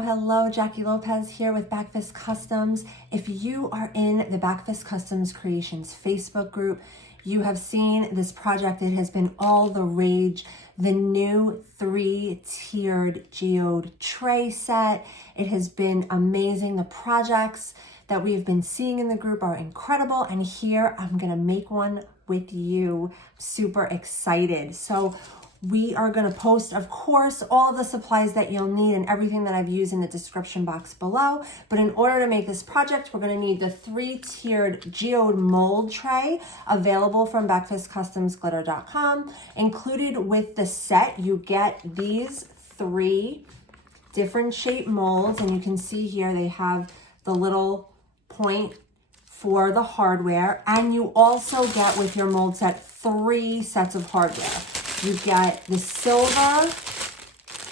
Hello, Jackie Lopez here with Backfist Customs. If you are in the Backfist Customs Creations Facebook group, you have seen this project. It has been all the rage. The new 3-tiered geode tray set. It has been amazing. The projects that we've been seeing in the group are incredible. And here I'm gonna make one with you. Super excited. So we are going to post, of course, all of the supplies that you'll need and everything that I've used in the description box below. But in order to make this project, we're going to need the 3-tiered geode mold tray available from backfistcustomsglitter.com. Included with the set, you get these 3 different shape molds. And you can see here they have the little point for the hardware. And you also get with your mold set 3 sets of hardware. You get the silver,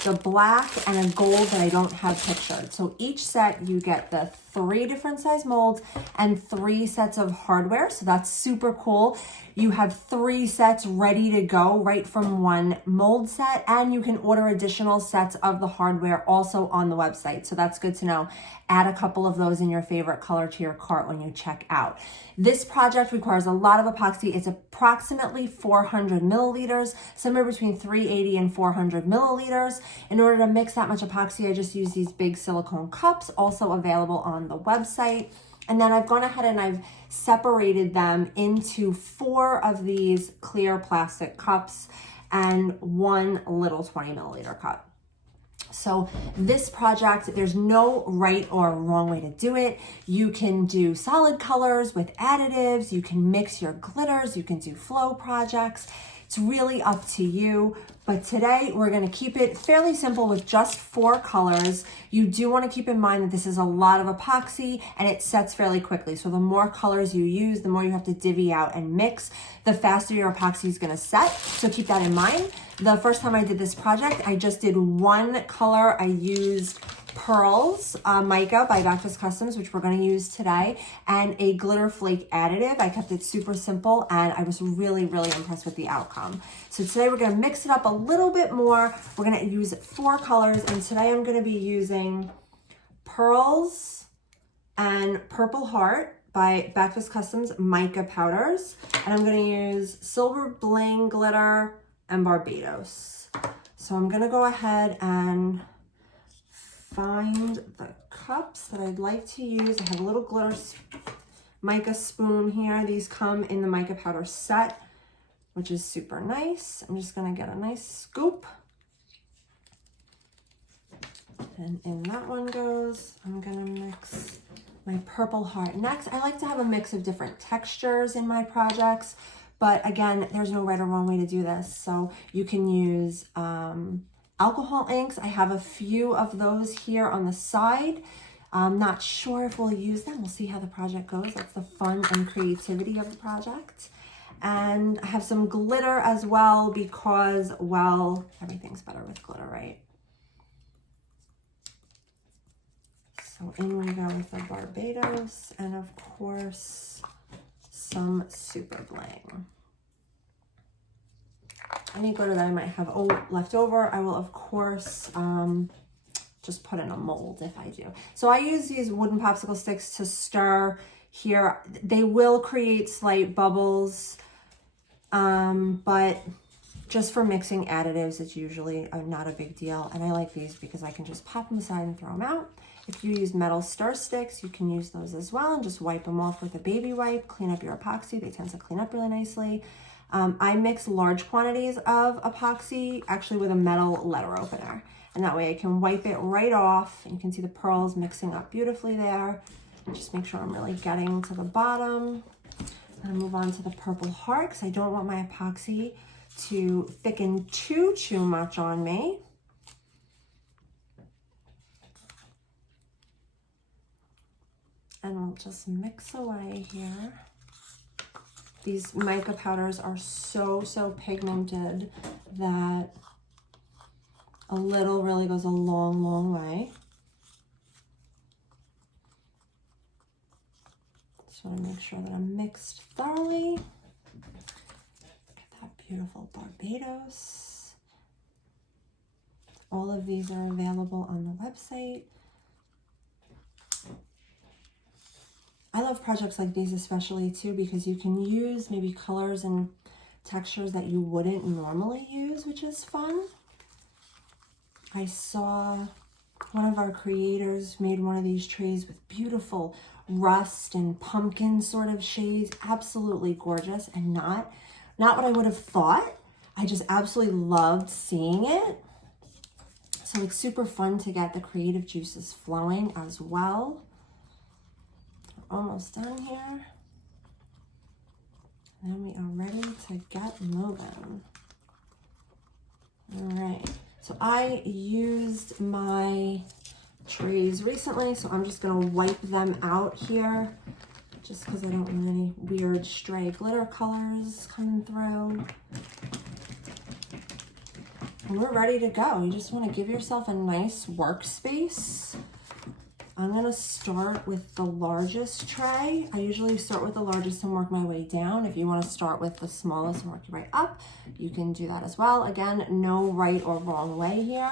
the black, and a gold that I don't have pictured. So each set, you get the 3 different size molds and 3 sets of hardware. So that's super cool. You have 3 sets ready to go right from one mold set, and you can order additional sets of the hardware also on the website. So that's good to know. Add a couple of those in your favorite color to your cart when you check out. This project requires a lot of epoxy. It's approximately 400 milliliters, somewhere between 380 and 400 milliliters. In order to mix that much epoxy, I just use these big silicone cups, also available on the website. And then I've gone ahead and I've separated them into 4 of these clear plastic cups and 1 little 20 milliliter cup. So this project, there's no right or wrong way to do it. You can do solid colors with additives. You can mix your glitters. You can do flow projects. It's really up to you. But today we're going to keep it fairly simple with just 4 colors. You do want to keep in mind that this is a lot of epoxy and it sets fairly quickly. So the more colors you use, the more you have to divvy out and mix, the faster your epoxy is going to set. So keep that in mind. The first time I did this project, I just did 1 color. I used pearls, Mica by Backfist Customs, which we're going to use today, and a glitter flake additive. I kept it super simple and I was really, really impressed with the outcome. So today we're going to mix it up a little bit more. We're going to use 4 colors, and today I'm going to be using pearls and purple heart by Backfist Customs Mica powders, and I'm going to use silver bling glitter and Barbados. So I'm going to go ahead and find the cups that I'd like to use. I have a little glitter mica spoon here. These come in the mica powder set, which is super nice. I'm just gonna get a nice scoop. And in that one goes, I'm gonna mix my purple heart. Next, I like to have a mix of different textures in my projects, but again, there's no right or wrong way to do this. So you can use alcohol inks. I have a few of those here on the side. I'm not sure if we'll use them. We'll see how the project goes. That's the fun and creativity of the project. And I have some glitter as well because, well, everything's better with glitter, right? So in we go with the Barbados and of course some super bling. Any glitter that I might have left over, I will of course just put in a mold if I do. So I use these wooden popsicle sticks to stir here. They will create slight bubbles, but just for mixing additives, it's usually not a big deal. And I like these because I can just pop them aside and throw them out. If you use metal stir sticks, you can use those as well and just wipe them off with a baby wipe, clean up your epoxy. They tend to clean up really nicely. I mix large quantities of epoxy actually with a metal letter opener. And that way I can wipe it right off. And you can see the pearls mixing up beautifully there. Just make sure I'm really getting to the bottom. I'm gonna move on to the purple heart because I don't want my epoxy to thicken too much on me. And we'll just mix away here. These mica powders are so pigmented that a little really goes a long way. Just want to make sure that I'm mixed thoroughly. Look at that beautiful Barbados. All of these are available on the website. I love projects like these especially too, because you can use maybe colors and textures that you wouldn't normally use, which is fun. I saw one of our creators made one of these trays with beautiful rust and pumpkin sort of shades. Absolutely gorgeous, and not what I would have thought. I just absolutely loved seeing it. So it's super fun to get the creative juices flowing as well. We're almost done here. And then we are ready to get moving. All right. So I used my trays recently, so I'm just gonna wipe them out here just because I don't want any weird stray glitter colors coming through. And we're ready to go. You just want to give yourself a nice workspace. I'm gonna start with the largest tray. I usually start with the largest and work my way down. If you want to start with the smallest and work your way up, you can do that as well. Again, no right or wrong way here.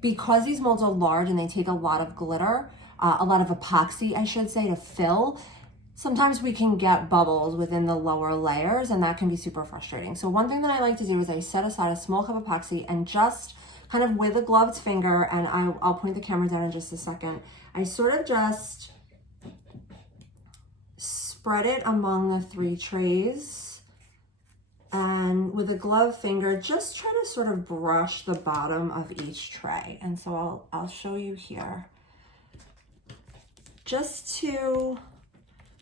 Because these molds are large and they take a lot of glitter, a lot of epoxy, I should say, to fill, sometimes we can get bubbles within the lower layers, and that can be super frustrating. So one thing that I like to do is I set aside a small cup of epoxy and just kind of with a gloved finger, and I'll point the camera down in just a second, I sort of just spread it among the 3 trays, and with a gloved finger, just try to sort of brush the bottom of each tray. And so I'll show you here. Just to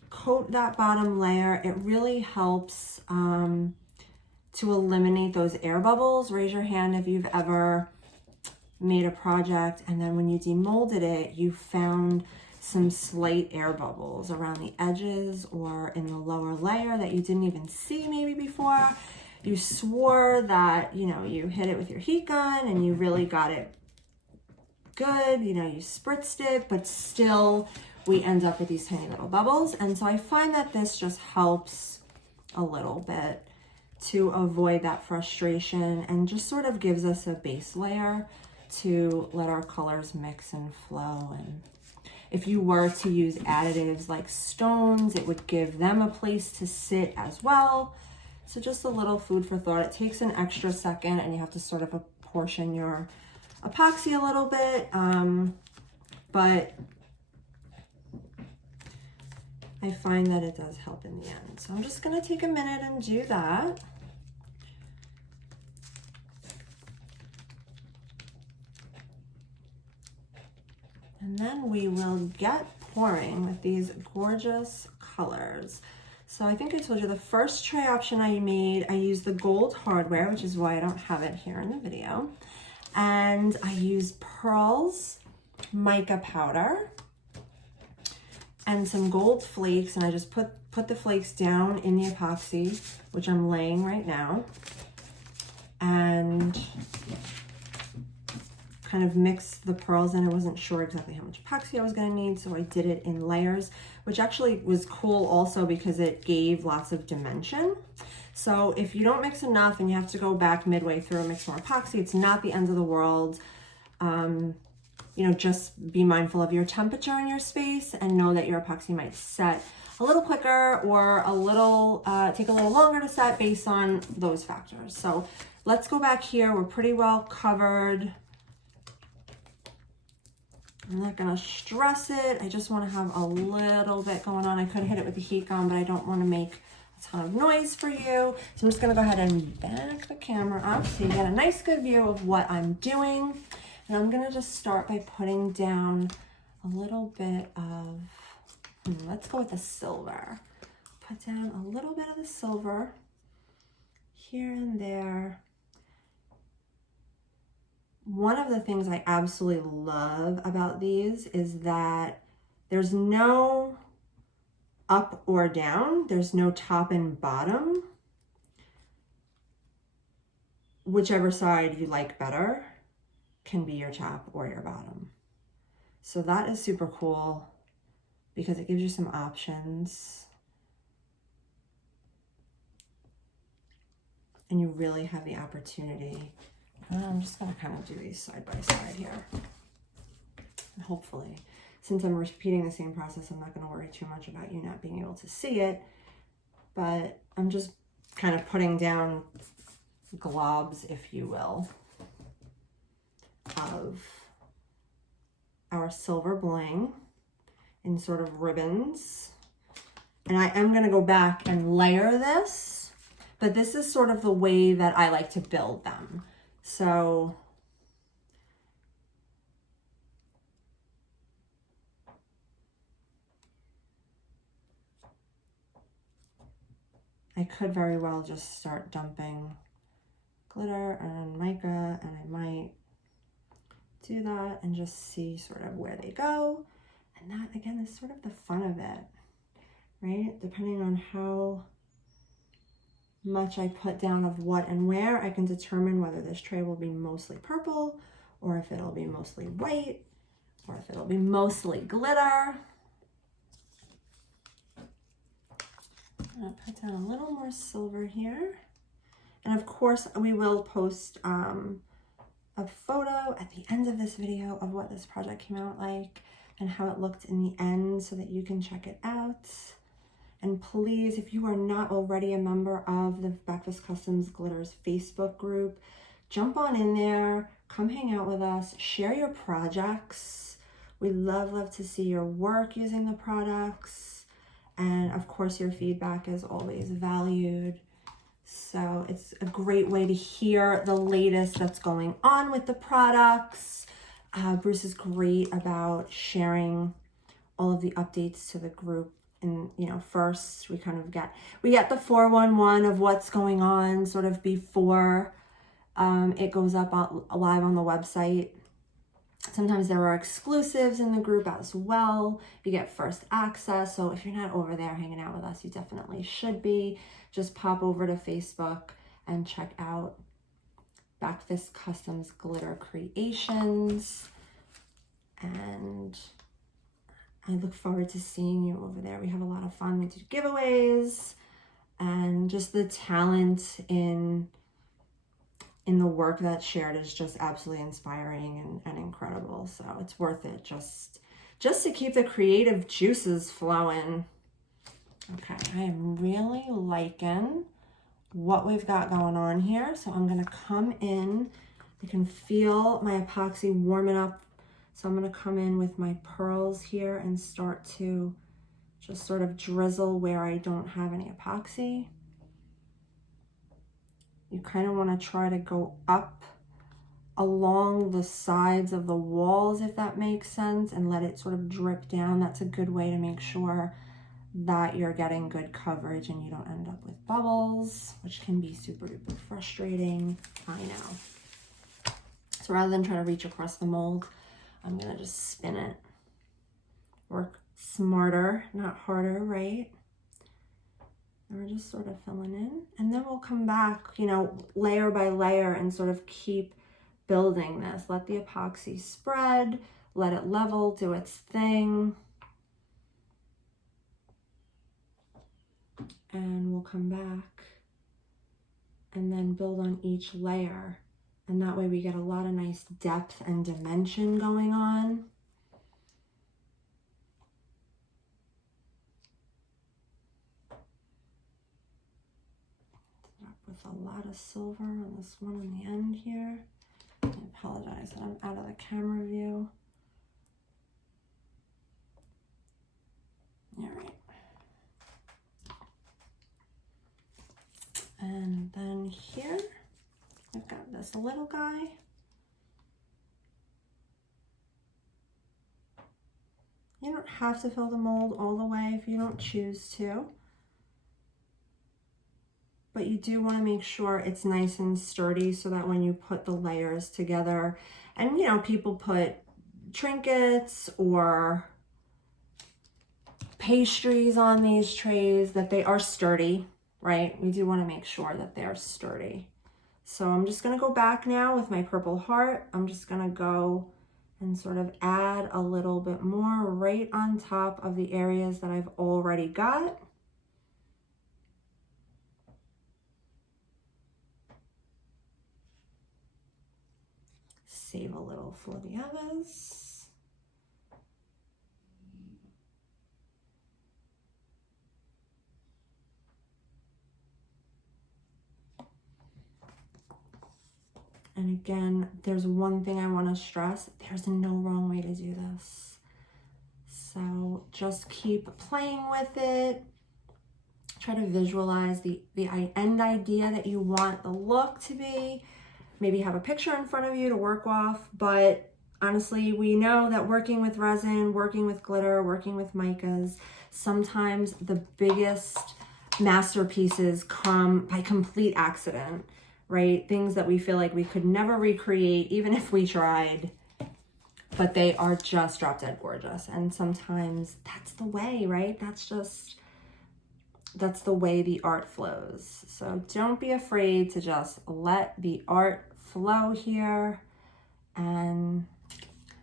coat that bottom layer, it really helps to eliminate those air bubbles. Raise your hand if you've ever made a project and then when you demolded it, you found some slight air bubbles around the edges or in the lower layer that you didn't even see maybe before. You swore that, you know, you hit it with your heat gun and you really got it good, you know, you spritzed it, but still we end up with these tiny little bubbles. And so I find that this just helps a little bit to avoid that frustration and just sort of gives us a base layer to let our colors mix and flow. And if you were to use additives like stones, it would give them a place to sit as well. So just a little food for thought. It takes an extra second and you have to sort of apportion your epoxy a little bit, but I find that it does help in the end. So I'm just gonna take a minute and do that. And then we will get pouring with these gorgeous colors. So I think I told you the first tray option I made, I used the gold hardware, which is why I don't have it here in the video. And I used Pearl's mica powder and some gold flakes, and I just put the flakes down in the epoxy, which I'm laying right now, and kind of mixed the pearls in. I wasn't sure exactly how much epoxy I was gonna need, so I did it in layers, which actually was cool also because it gave lots of dimension. So if you don't mix enough and you have to go back midway through and mix more epoxy, it's not the end of the world. You know, just be mindful of your temperature in your space and know that your epoxy might set a little quicker or a little, take a little longer to set based on those factors. So let's go back here. We're pretty well covered. I'm not gonna stress it. I just wanna have a little bit going on. I could hit it with the heat gun, but I don't wanna make a ton of noise for you. So I'm just gonna go ahead and back the camera up so you get a nice good view of what I'm doing. And I'm gonna just start by putting down a little bit of, let's go with the silver. Put down a little bit of the silver here and there. One of the things I absolutely love about these is that there's no up or down. There's no top and bottom. Whichever side you like better can be your top or your bottom. So that is super cool because it gives you some options. And you really have the opportunity And I'm just gonna kind of do these side by side here. And hopefully, since I'm repeating the same process, I'm not gonna worry too much about you not being able to see it, but I'm just kind of putting down globs, if you will, of our silver bling in sort of ribbons. And I am going to go back and layer this, but this is sort of the way that I like to build them. So I could very well just start dumping glitter and mica, and I might do that and just see sort of where they go. And that, again, is sort of the fun of it, right? Depending on how much I put down of what and where, I can determine whether this tray will be mostly purple, or if it'll be mostly white, or if it'll be mostly glitter. I'm gonna put down a little more silver here. And of course, we will post a photo at the end of this video of what this project came out like and how it looked in the end so that you can check it out. And please, if you are not already a member of the Backfist Customs Glitters Facebook group, jump on in there, come hang out with us, share your projects. We love to see your work using the products. And of course, your feedback is always valued. So it's a great way to hear the latest that's going on with the products. Bruce is great about sharing all of the updates to the group. And, you know, first we get the 411 of what's going on sort of before it goes up live on the website. Sometimes there are exclusives in the group as well. You get first access. So if you're not over there hanging out with us, you definitely should be. Just pop over to Facebook and check out Backfist Customs Glitter Creations. And I look forward to seeing you over there. We have a lot of fun. We do giveaways, and just the talent in the work that's shared is just absolutely inspiring and incredible. So it's worth it just to keep the creative juices flowing. Okay, I am really liking what we've got going on here. So I'm gonna come in. I can feel my epoxy warming up. So I'm gonna come in with my pearls here and start to just sort of drizzle where I don't have any epoxy. You kind of want to try to go up along the sides of the walls, if that makes sense, and let it sort of drip down. That's a good way to make sure that you're getting good coverage and you don't end up with bubbles, which can be super duper frustrating. I know. So rather than try to reach across the mold, I'm going to just spin it. Work smarter, not harder, right? And we're just sort of filling in, and then we'll come back, you know, layer by layer and sort of keep building this. Let the epoxy spread, let it level, do its thing. And we'll come back and then build on each layer. And that way we get a lot of nice depth and dimension going on. With a lot of silver on this one on the end here. I apologize that I'm out of the camera view. All right. And then here, I've got this little guy. You don't have to fill the mold all the way if you don't choose to. But you do want to make sure it's nice and sturdy so that when you put the layers together, and you know, people put trinkets or pastries on these trays, that they are sturdy, right? We do want to make sure that they're sturdy. So I'm just going to go back now with my purple heart. I'm just going to go and sort of add a little bit more right on top of the areas that I've already got. save a little for the others. And again, there's one thing I want to stress. There's no wrong way to do this. So just keep playing with it. Try to visualize the end idea that you want the look to be. Maybe have a picture in front of you to work off. But honestly, we know that working with resin, working with glitter, working with micas, sometimes the biggest masterpieces come by complete accident. Right? Things that we feel like we could never recreate, even if we tried, but they are just drop dead gorgeous. And sometimes that's the way, right? That's the way the art flows. So don't be afraid to just let the art flow here, and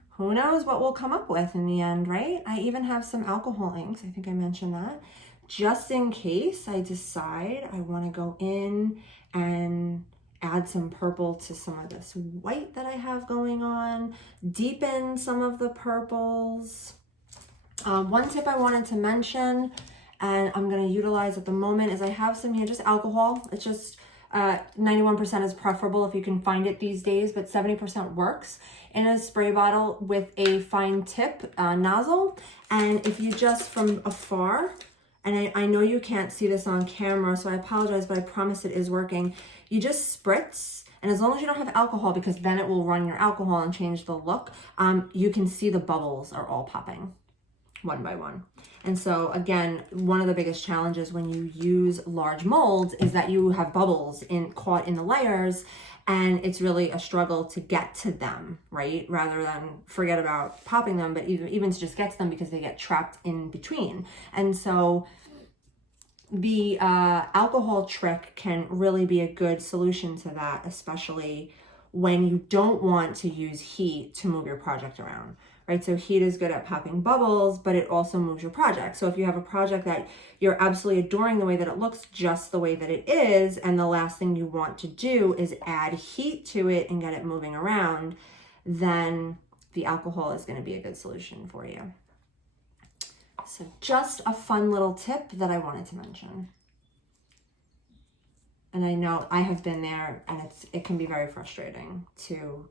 who knows what we'll come up with in the end, right? I even have some alcohol inks. I think I mentioned that. Just in case I decide I want to go in and add some purple to some of this white that I have going on, deepen some of the purples. One tip I wanted to mention, and I'm going to utilize at the moment, is I have some here, just alcohol. It's just 91% is preferable if you can find it these days, but 70% works in a spray bottle with a fine tip nozzle. And if you just from afar, and I know you can't see this on camera, so I apologize, but I promise it is working. You just spritz, and as long as you don't have alcohol, because then it will run your alcohol and change the look, you can see the bubbles are all popping one by one. And so again, one of the biggest challenges when you use large molds is that you have bubbles caught in the layers, and it's really a struggle to get to them, right? Rather than forget about popping them, but even to just get to them because they get trapped in between. And so the alcohol trick can really be a good solution to that, especially when you don't want to use heat to move your project around, right? So heat is good at popping bubbles, but it also moves your project. So if you have a project that you're absolutely adoring the way that it looks, just the way that it is, and the last thing you want to do is add heat to it and get it moving around, then the alcohol is going to be a good solution for you. So just a fun little tip that I wanted to mention. And I know I have been there, and it can be very frustrating to,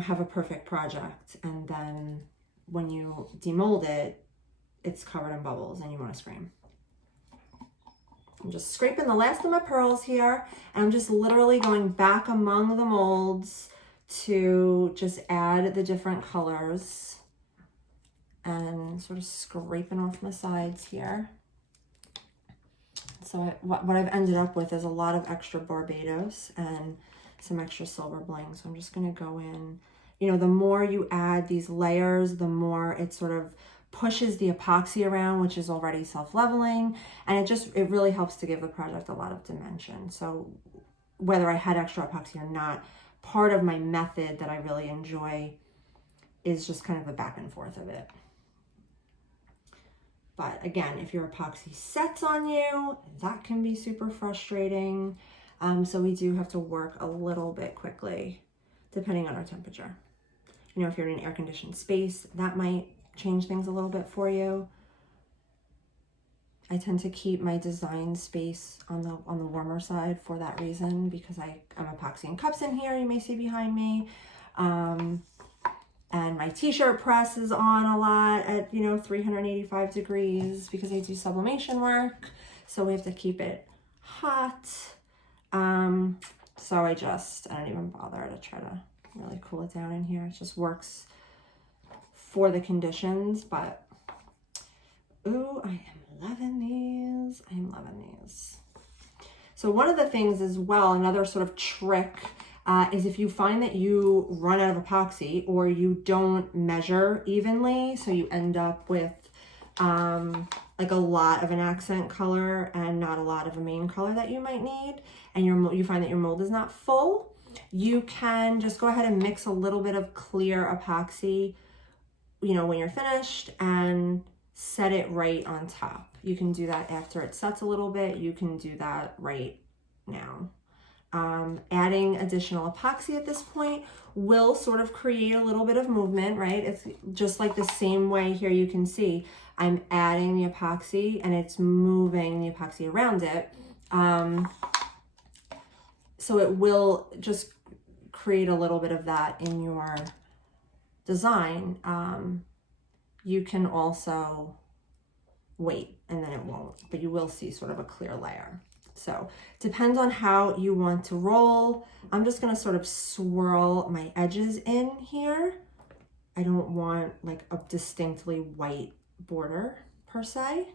have a perfect project, and then when you demold it, it's covered in bubbles and you want to scream. I'm just scraping the last of my pearls here, and I'm just literally going back among the molds to just add the different colors and sort of scraping off my sides here. So what I've ended up with is a lot of extra Barbados and some extra silver bling. So I'm just going to go in, the more you add these layers, the more it sort of pushes the epoxy around, which is already self-leveling, and it really helps to give the project a lot of dimension. So whether I had extra epoxy or not, part of my method that I really enjoy is just kind of the back and forth of it. But again, if your epoxy sets on you, that can be super frustrating. So we do have to work a little bit quickly, depending on our temperature. If you're in an air-conditioned space, that might change things a little bit for you. I tend to keep my design space on the warmer side for that reason, because I'm epoxying cups in here, you may see behind me. And my t-shirt press is on a lot at, 385 degrees because I do sublimation work. So we have to keep it hot. So I don't even bother to try to really cool it down in here. It just works for the conditions, but ooh, I am loving these. So one of the things as well, another sort of trick, is if you find that you run out of epoxy or you don't measure evenly, so you end up with like a lot of an accent color and not a lot of a main color that you might need, and you find that your mold is not full, you can just go ahead and mix a little bit of clear epoxy, when you're finished, and set it right on top. You can do that after it sets a little bit. You can do that right now. Adding additional epoxy at this point will sort of create a little bit of movement, right? It's just like the same way here you can see I'm adding the epoxy and it's moving the epoxy around it. So it will just create a little bit of that in your design. You can also wait and then it won't, but you will see sort of a clear layer. So depends on how you want to roll. I'm just going to sort of swirl my edges in here. I don't want like a distinctly white border per se.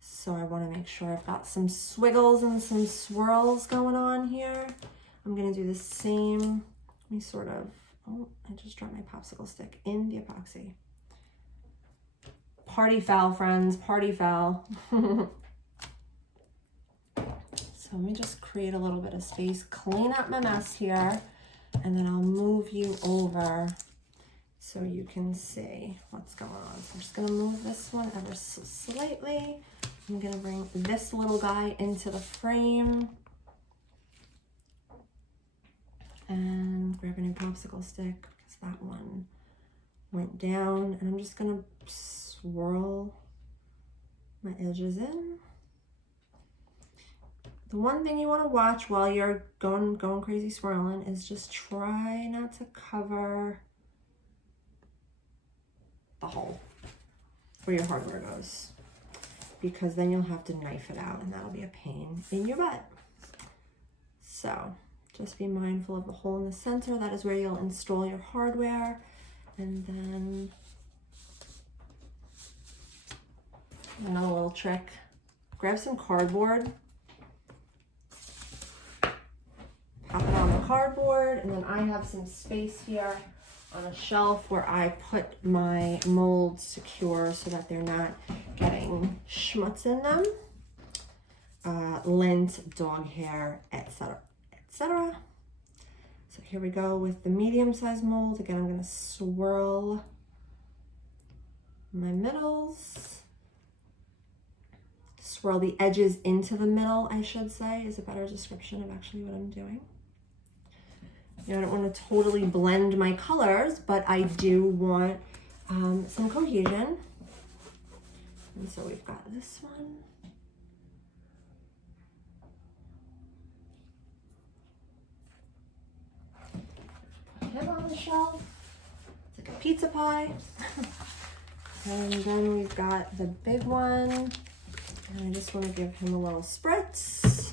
So I want to make sure I've got some swiggles and some swirls going on here. I'm going to do the same. Let me sort of, oh, I just dropped my popsicle stick in the epoxy. Party foul, friends, party foul. So let me just create a little bit of space, clean up my mess here, and then I'll move you over so you can see what's going on. So I'm just gonna move this one ever so slightly. I'm gonna bring this little guy into the frame and grab a new popsicle stick because that one went down, and I'm just gonna swirl my edges in. The one thing you want to watch while you're going crazy swirling is just try not to cover the hole where your hardware goes, because then you'll have to knife it out and that'll be a pain in your butt. So just be mindful of the hole in the center. That is where you'll install your hardware. And then another little trick, grab some cardboard, pop it on the cardboard, and then I have some space here on a shelf where I put my molds secure so that they're not getting schmutz in them. Lint, dog hair, etc., etc. So here we go with the medium-sized mold. Again, I'm going to swirl my middles. Swirl the edges into the middle, I should say, is a better description of actually what I'm doing. You know, I don't want to totally blend my colors, but I do want some cohesion. And so we've got this one. Put him on the shelf. It's like a pizza pie. And then we've got the big one. And I just want to give him a little spritz.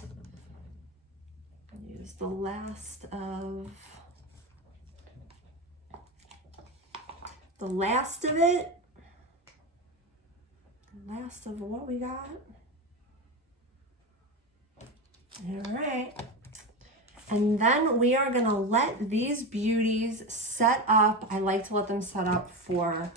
Use the last of it. The last of what we got. All right. And then we are gonna let these beauties set up. I like to let them set up for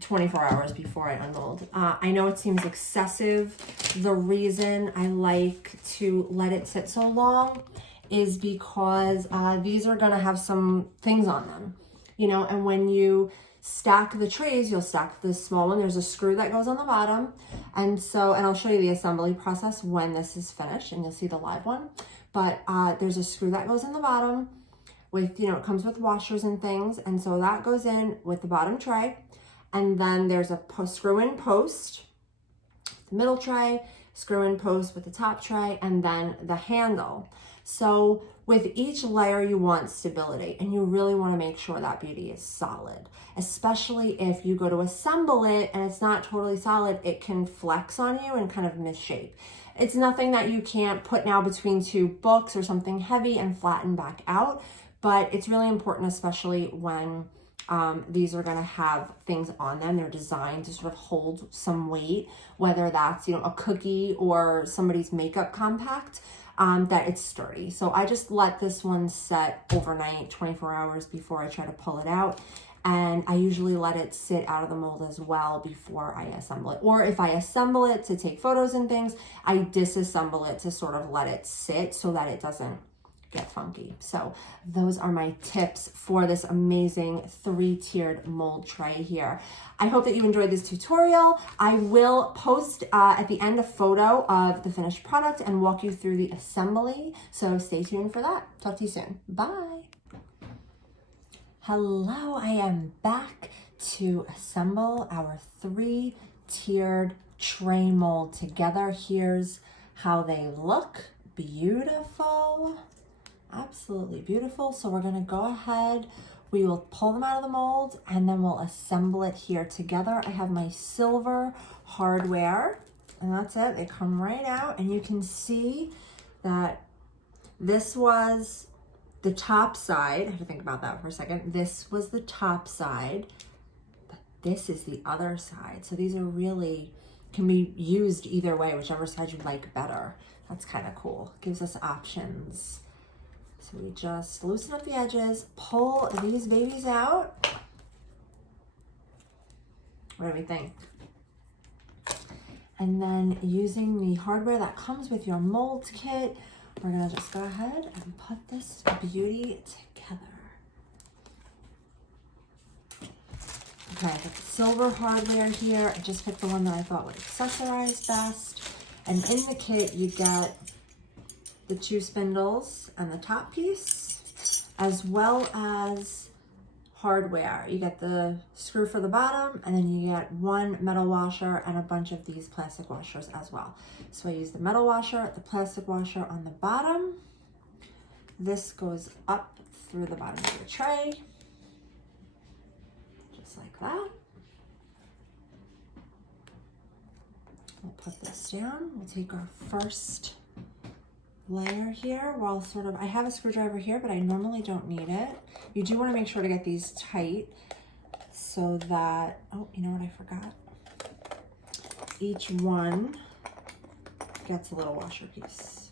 24 hours before I unmold. I know it seems excessive. The reason I like to let it sit so long is because these are gonna have some things on them, you know, and when you stack the trays, you'll stack the small one. There's a screw that goes on the bottom. And I'll show you the assembly process when this is finished and you'll see the live one. But there's a screw that goes in the bottom with, you know, it comes with washers and things. And so that goes in with the bottom tray. And then there's a screw-in post, the middle tray, screw-in post with the top tray, and then the handle. So with each layer, you want stability, and you really want to make sure that beauty is solid, especially if you go to assemble it and it's not totally solid, it can flex on you and kind of misshape. It's nothing that you can't put now between two books or something heavy and flatten back out, but it's really important, especially when these are going to have things on them. They're designed to sort of hold some weight, whether that's, you know, a cookie or somebody's makeup compact, that it's sturdy. So I just let this one set overnight, 24 hours before I try to pull it out. And I usually let it sit out of the mold as well before I assemble it. Or if I assemble it to take photos and things, I disassemble it to sort of let it sit so that it doesn't get funky. So those are my tips for this amazing 3-tiered mold tray here. I hope that you enjoyed this tutorial. I will post at the end a photo of the finished product and walk you through the assembly. So stay tuned for that. Talk to you soon. Bye. Hello, I am back to assemble our 3-tiered tray mold together. Here's how they look. Beautiful. Absolutely beautiful. So we're going to go ahead, we will pull them out of the mold and then we'll assemble it here together. I have my silver hardware and that's it. They come right out and you can see that this was the top side. I have to think about that for a second. This was the top side, but this is the other side. So these are really, can be used either way, whichever side you like better. That's kind of cool. Gives us options. So we just loosen up the edges, pull these babies out. What do we think? And then using the hardware that comes with your mold kit, we're gonna just go ahead and put this beauty together. Okay, I got the silver hardware here. I just picked the one that I thought would accessorize best. And in the kit, you get the 2 spindles and the top piece, as well as hardware. You get the screw for the bottom, and then you get 1 metal washer and a bunch of these plastic washers as well. So I use the metal washer, the plastic washer on the bottom. This goes up through the bottom of the tray, just like that. We'll put this down. We'll take our first layer here. Well, sort of, I have a screwdriver here, but I normally don't need it. You do want to make sure to get these tight so that, oh, you know what I forgot? Each one gets a little washer piece,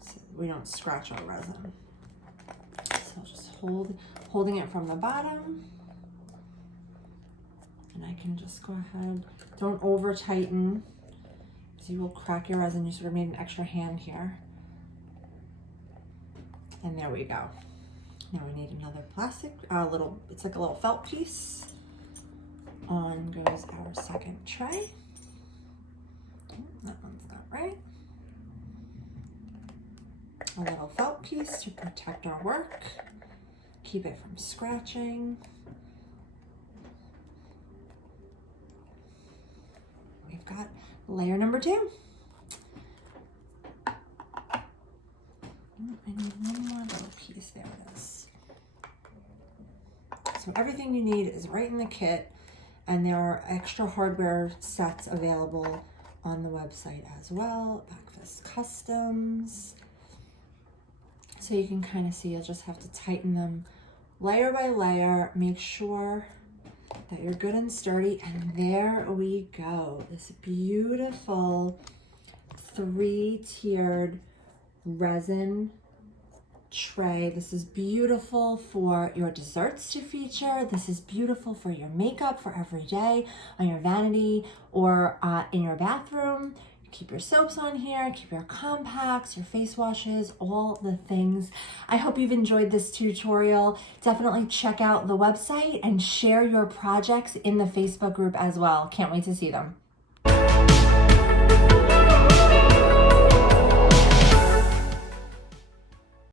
so we don't scratch our resin. So just holding it from the bottom, and I can just go ahead. Don't over tighten, because you will crack your resin. You sort of need an extra hand here. And there we go. Now we need another plastic, it's like a little felt piece. On goes our second tray. Oh, that one's not right. A little felt piece to protect our work, keep it from scratching. We've got layer number 2. I need one more little piece. There it is. So everything you need is right in the kit, and there are extra hardware sets available on the website as well. Backfist Customs. So you can kind of see, you'll just have to tighten them layer by layer. Make sure that you're good and sturdy, and there we go. This beautiful 3-tiered resin tray. This is beautiful for your desserts to feature. This is beautiful for your makeup for every day, on your vanity, or in your bathroom. Keep your soaps on here, keep your compacts, your face washes, all the things. I hope you've enjoyed this tutorial. Definitely check out the website and share your projects in the Facebook group as well. Can't wait to see them.